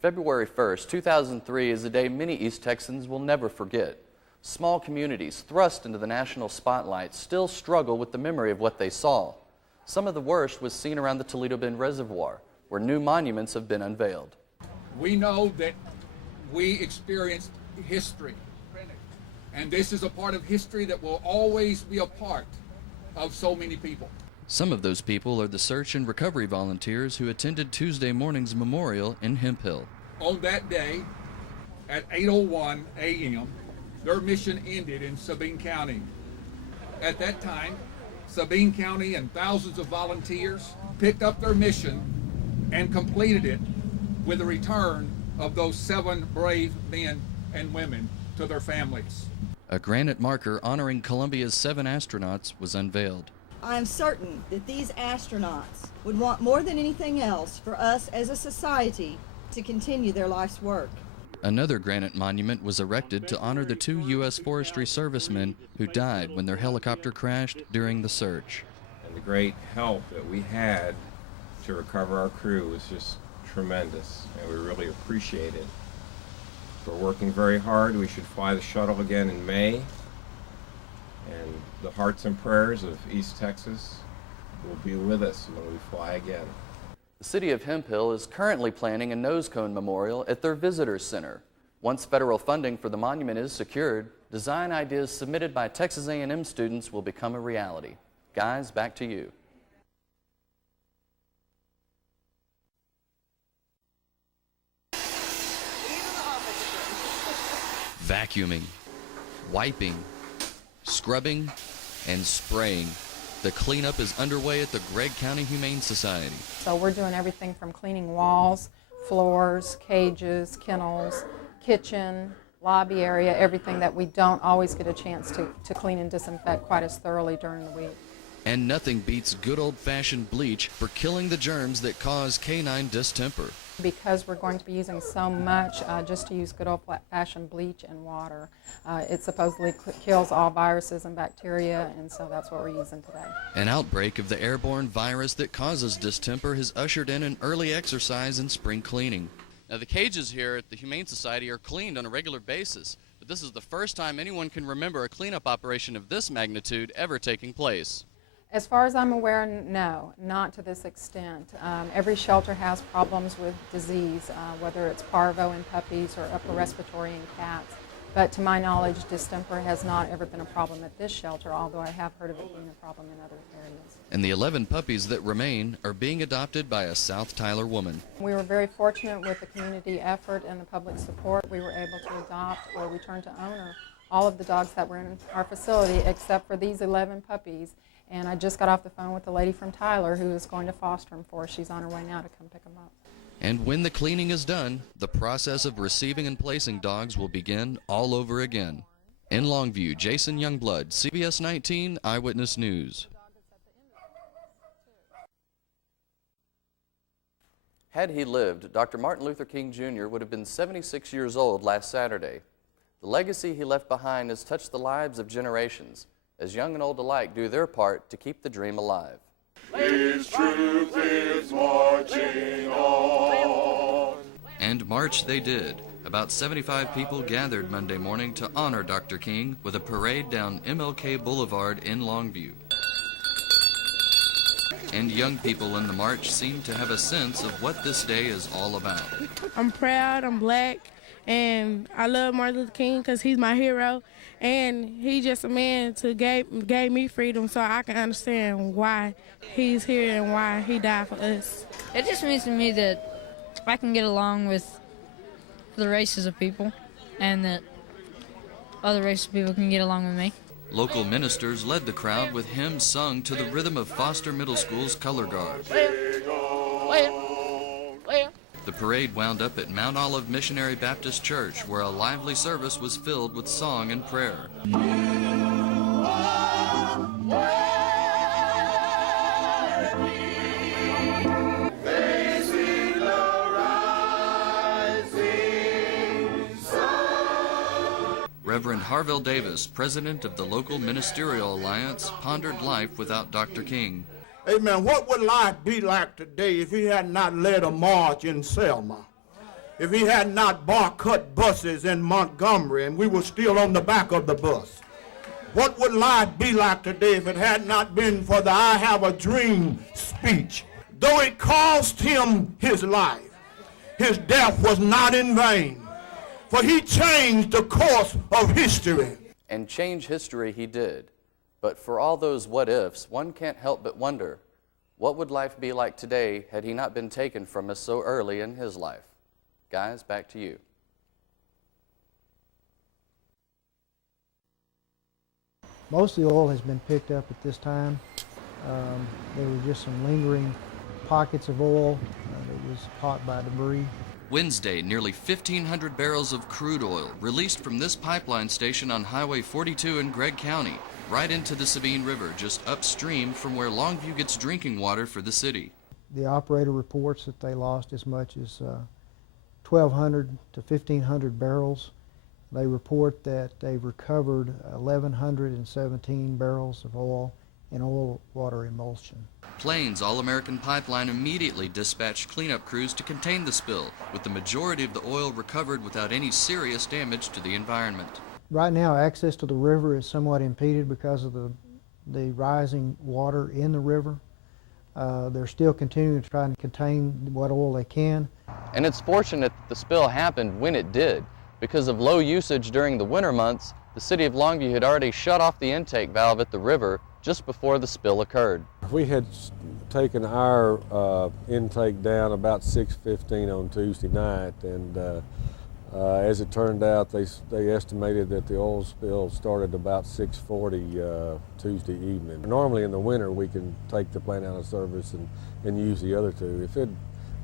February 1st, 2003 is a day many East Texans will never forget. Small communities thrust into the national spotlight still struggle with the memory of what they saw. Some of the worst was seen around the Toledo Bend Reservoir, where new monuments have been unveiled. We know that we experienced history, and this is a part of history that will always be a part of so many people. Some of those people are the search and recovery volunteers who attended Tuesday morning's memorial in Hemp Hill. On that day, at 8:01 a.m., their mission ended in Sabine County. At that time, Sabine County and thousands of volunteers picked up their mission and completed it with the return of those 7 brave men and women to their families. A granite marker honoring Columbia's 7 astronauts was unveiled. I am certain that these astronauts would want more than anything else for us as a society to continue their life's work. Another granite monument was erected to honor the 2 U.S. Forestry servicemen who died when their helicopter crashed during the search. And the great help that we had to recover our crew was just tremendous, and we really appreciate it. We're working very hard. We should fly the shuttle again in May. And the hearts and prayers of East Texas will be with us when we fly again. The city of Hemp Hill is currently planning a nose cone memorial at their visitor center. Once federal funding for the monument is secured, design ideas submitted by Texas A&M students will become a reality. Guys, back to you. Vacuuming, wiping, scrubbing, and spraying. The cleanup is underway at the Gregg County Humane Society. So we're doing everything from cleaning walls, floors, cages, kennels, kitchen, lobby area, everything that we don't always get a chance to clean and disinfect quite as thoroughly during the week. And nothing beats good old-fashioned bleach for killing the germs that cause canine distemper. Because we're going to be using so much, just to use good old-fashioned bleach and water. It supposedly kills all viruses and bacteria, and so that's what we're using today. An outbreak of the airborne virus that causes distemper has ushered in an early exercise in spring cleaning. Now, the cages here at the Humane Society are cleaned on a regular basis, but this is the first time anyone can remember a cleanup operation of this magnitude ever taking place. As far as I'm aware, no, not to this extent. Every shelter has problems with disease, whether it's parvo in puppies or upper respiratory in cats. But to my knowledge, distemper has not ever been a problem at this shelter, although I have heard of it being a problem in other areas. And the 11 puppies that remain are being adopted by a South Tyler woman. We were very fortunate with the community effort and the public support. We were able to adopt or return to owner all of the dogs that were in our facility except for these 11 puppies. And I just got off the phone with the lady from Tyler who is going to foster them for us. She's on her way now to come pick them up. And when the cleaning is done, the process of receiving and placing dogs will begin all over again. In Longview, Jason Youngblood, CBS 19 Eyewitness News. Had he lived, Dr. Martin Luther King Jr. would have been 76 years old last Saturday. The legacy he left behind has touched the lives of generations, as young and old alike do their part to keep the dream alive. His truth is marching on. And march they did. About 75 people gathered Monday morning to honor Dr. King with a parade down MLK Boulevard in Longview. And young people in the march seem to have a sense of what this day is all about. I'm proud, I'm black, and I love Martin Luther King because he's my hero. And he's just a man who gave me freedom, so I can understand why he's here and why he died for us. It just means to me that I can get along with the races of people and that other races of people can get along with me. Local ministers led the crowd with hymns sung to the rhythm of Foster Middle School's color guard. The parade wound up at Mount Olive Missionary Baptist Church, where a lively service was filled with song and prayer. Reverend Harville Davis, president of the local Ministerial Alliance, pondered life without Dr. King. Amen. What would life be like today if he had not led a march in Selma? if he had not bar-cut buses in Montgomery and we were still on the back of the bus? What would life be like today if it had not been for the I Have a Dream speech? Though it cost him his life, his death was not in vain, for he changed the course of history. And change history he did. But for all those what-ifs, one can't help but wonder, what would life be like today had he not been taken from us so early in his life? Guys, back to you. Most of the oil has been picked up at this time. There were just some lingering pockets of oil that was caught by debris. Wednesday, nearly 1,500 barrels of crude oil released from this pipeline station on Highway 42 in Gregg County, right into the Sabine River, just upstream from where Longview gets drinking water for the city. The operator reports that they lost as much as 1,200 to 1,500 barrels. They report that they've recovered 1,117 barrels of oil in oil water emulsion. Plains All-American Pipeline immediately dispatched cleanup crews to contain the spill, with the majority of the oil recovered without any serious damage to the environment. Right now, access to the river is somewhat impeded because of the rising water in the river. They're still continuing to try and contain what oil they can. And it's fortunate that the spill happened when it did. Because of low usage during the winter months, the city of Longview had already shut off the intake valve at the river just before the spill occurred. We had taken our intake down about 6:15 on Tuesday night, and as it turned out, they estimated that the oil spill started about 6:40 Tuesday evening. Normally in the winter we can take the plant out of service and use the other two. If it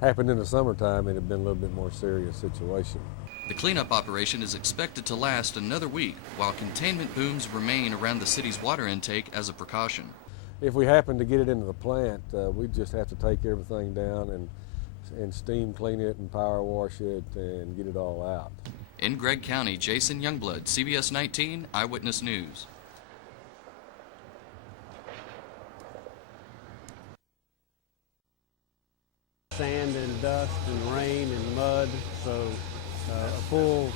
happened in the summertime, it had been a little bit more serious situation. The cleanup operation is expected to last another week, while containment booms remain around the city's water intake as a precaution. If we happen to get it into the plant, we just have to take everything down and steam clean it and power wash it and get it all out. In Gregg County, Jason Youngblood, CBS 19 Eyewitness News. Sand and dust and rain and mud, so a full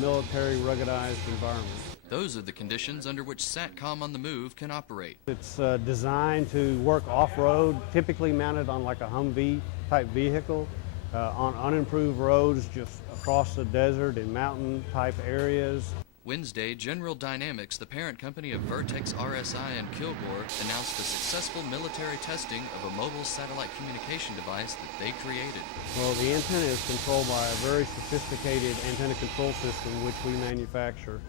military ruggedized environment. Those are the conditions under which SATCOM on the Move can operate. It's designed to work off-road, typically mounted on like a Humvee type vehicle, on unimproved roads just across the desert and mountain type areas. Wednesday, General Dynamics, the parent company of Vertex RSI and Kilgore, announced the successful military testing of a mobile satellite communication device that they created. Well, the antenna is controlled by a very sophisticated antenna control system which we manufacture,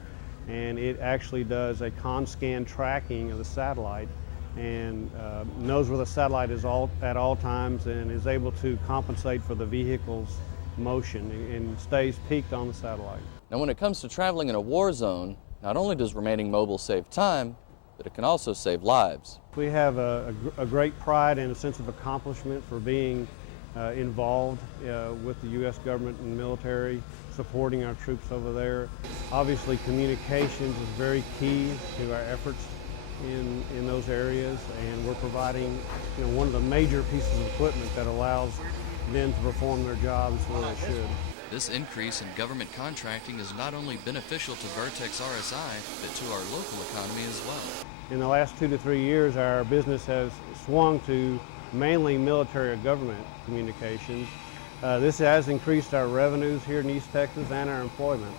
and it actually does a con-scan tracking of the satellite and knows where the satellite is at all times and is able to compensate for the vehicle's motion and stays peaked on the satellite. Now, when it comes to traveling in a war zone, not only does remaining mobile save time, but it can also save lives. We have a great pride and a sense of accomplishment for being involved with the U.S. government and military, supporting our troops over there. Obviously, communications is very key to our efforts in those areas, and we're providing one of the major pieces of equipment that allows them to perform their jobs where they should. This increase in government contracting is not only beneficial to Vertex RSI, but to our local economy as well. In the last 2 to 3 years, our business has swung to mainly military or government communications. This has increased our revenues here in East Texas and our employment.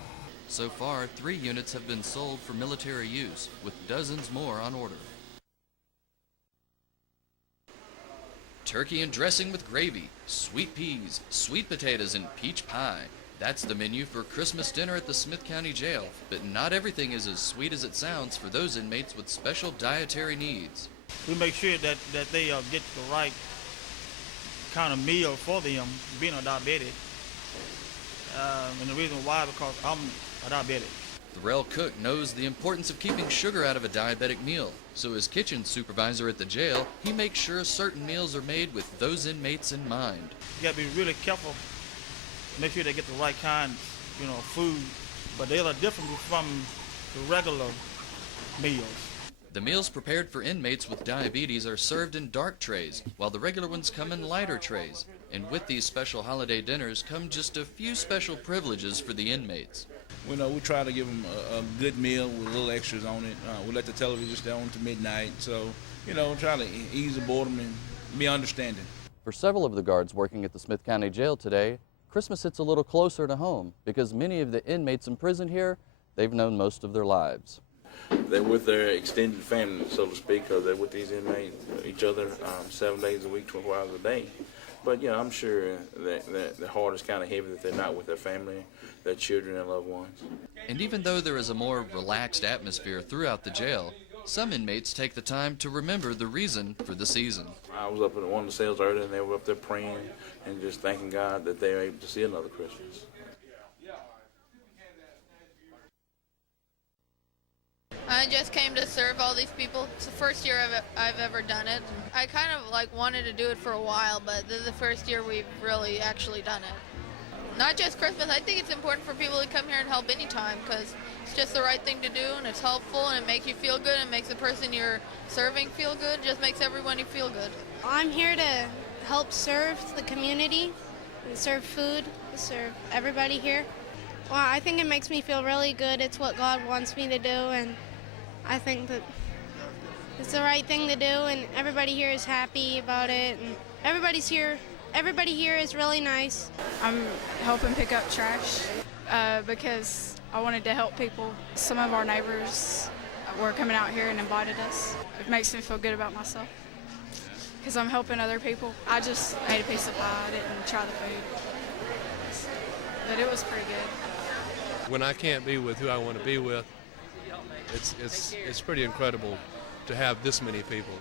So far, 3 units have been sold for military use, with dozens more on order. Turkey and dressing with gravy, sweet peas, sweet potatoes, and peach pie. That's the menu for Christmas dinner at the Smith County Jail. But not everything is as sweet as it sounds for those inmates with special dietary needs. We make sure that they get the right kind of meal for them, being a diabetic. And the reason why, because I'm a diabetic. The rail cook knows the importance of keeping sugar out of a diabetic meal, so as kitchen supervisor at the jail, he makes sure certain meals are made with those inmates in mind. You got to be really careful, make sure they get the right kind, of food, but they are different from the regular meals. The meals prepared for inmates with diabetes are served in dark trays, while the regular ones come in lighter trays. And with these special holiday dinners come just a few special privileges for the inmates. We try to give them a good meal with little extras on it. We let the television stay on to midnight, so, try to ease the boredom and be understanding. For several of the guards working at the Smith County Jail today, Christmas hits a little closer to home because many of the inmates in prison here, they've known most of their lives. They're with their extended family, so to speak, because they're with these inmates, each other 7 days a week, 24 hours a day. But yeah, I'm sure that the heart is kind of heavy that they're not with their family, their children and loved ones. And even though there is a more relaxed atmosphere throughout the jail, some inmates take the time to remember the reason for the season. I was up in one of the cells earlier, and they were up there praying and just thanking God that they were able to see another Christmas. I just came to serve all these people. It's the first year I've ever done it. I kind of wanted to do it for a while, but this is the first year we've really actually done it. Not just Christmas. I think it's important for people to come here and help anytime because it's just the right thing to do and it's helpful and it makes you feel good and makes the person you're serving feel good. It just makes everybody feel good. I'm here to help serve the community and serve food, serve everybody here. Well, I think it makes me feel really good. It's what God wants me to do, and I think that it's the right thing to do, and everybody here is happy about it, and everybody here is really nice. I'm helping pick up trash because I wanted to help people. Some of our neighbors were coming out here and invited us. It makes me feel good about myself because I'm helping other people. I just ate a piece of pie. I didn't try the food, but it was pretty good. When I can't be with who I want to be with, it's pretty incredible to have this many people.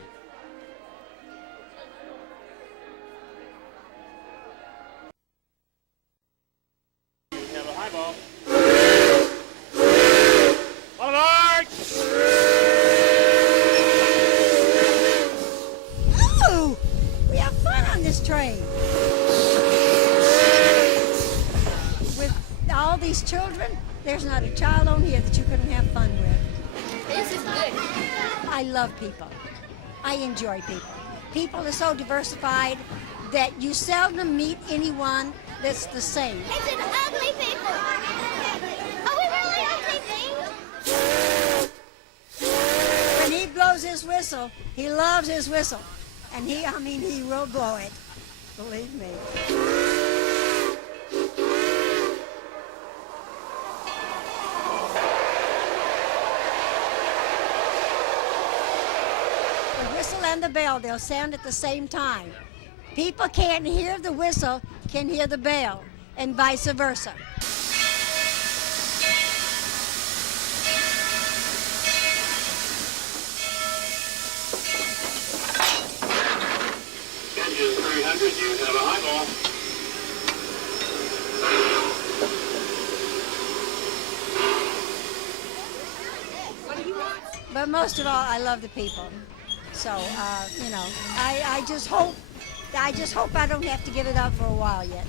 Ooh, we have fun on this train. With all these children, there's not a child on here that you couldn't have fun with. This is good. I love people. I enjoy people. People are so diversified that you seldom meet anyone that's the same. It's an ugly people. Are we really ugly things? When he blows his whistle, he loves his whistle. And he will blow it. Believe me. And the bell, they'll sound at the same time. People can't hear the whistle, can hear the bell, and vice versa. Engine 300, you have a high ball. But most of all, I love the people. So, I just hope I don't have to give it up for a while yet.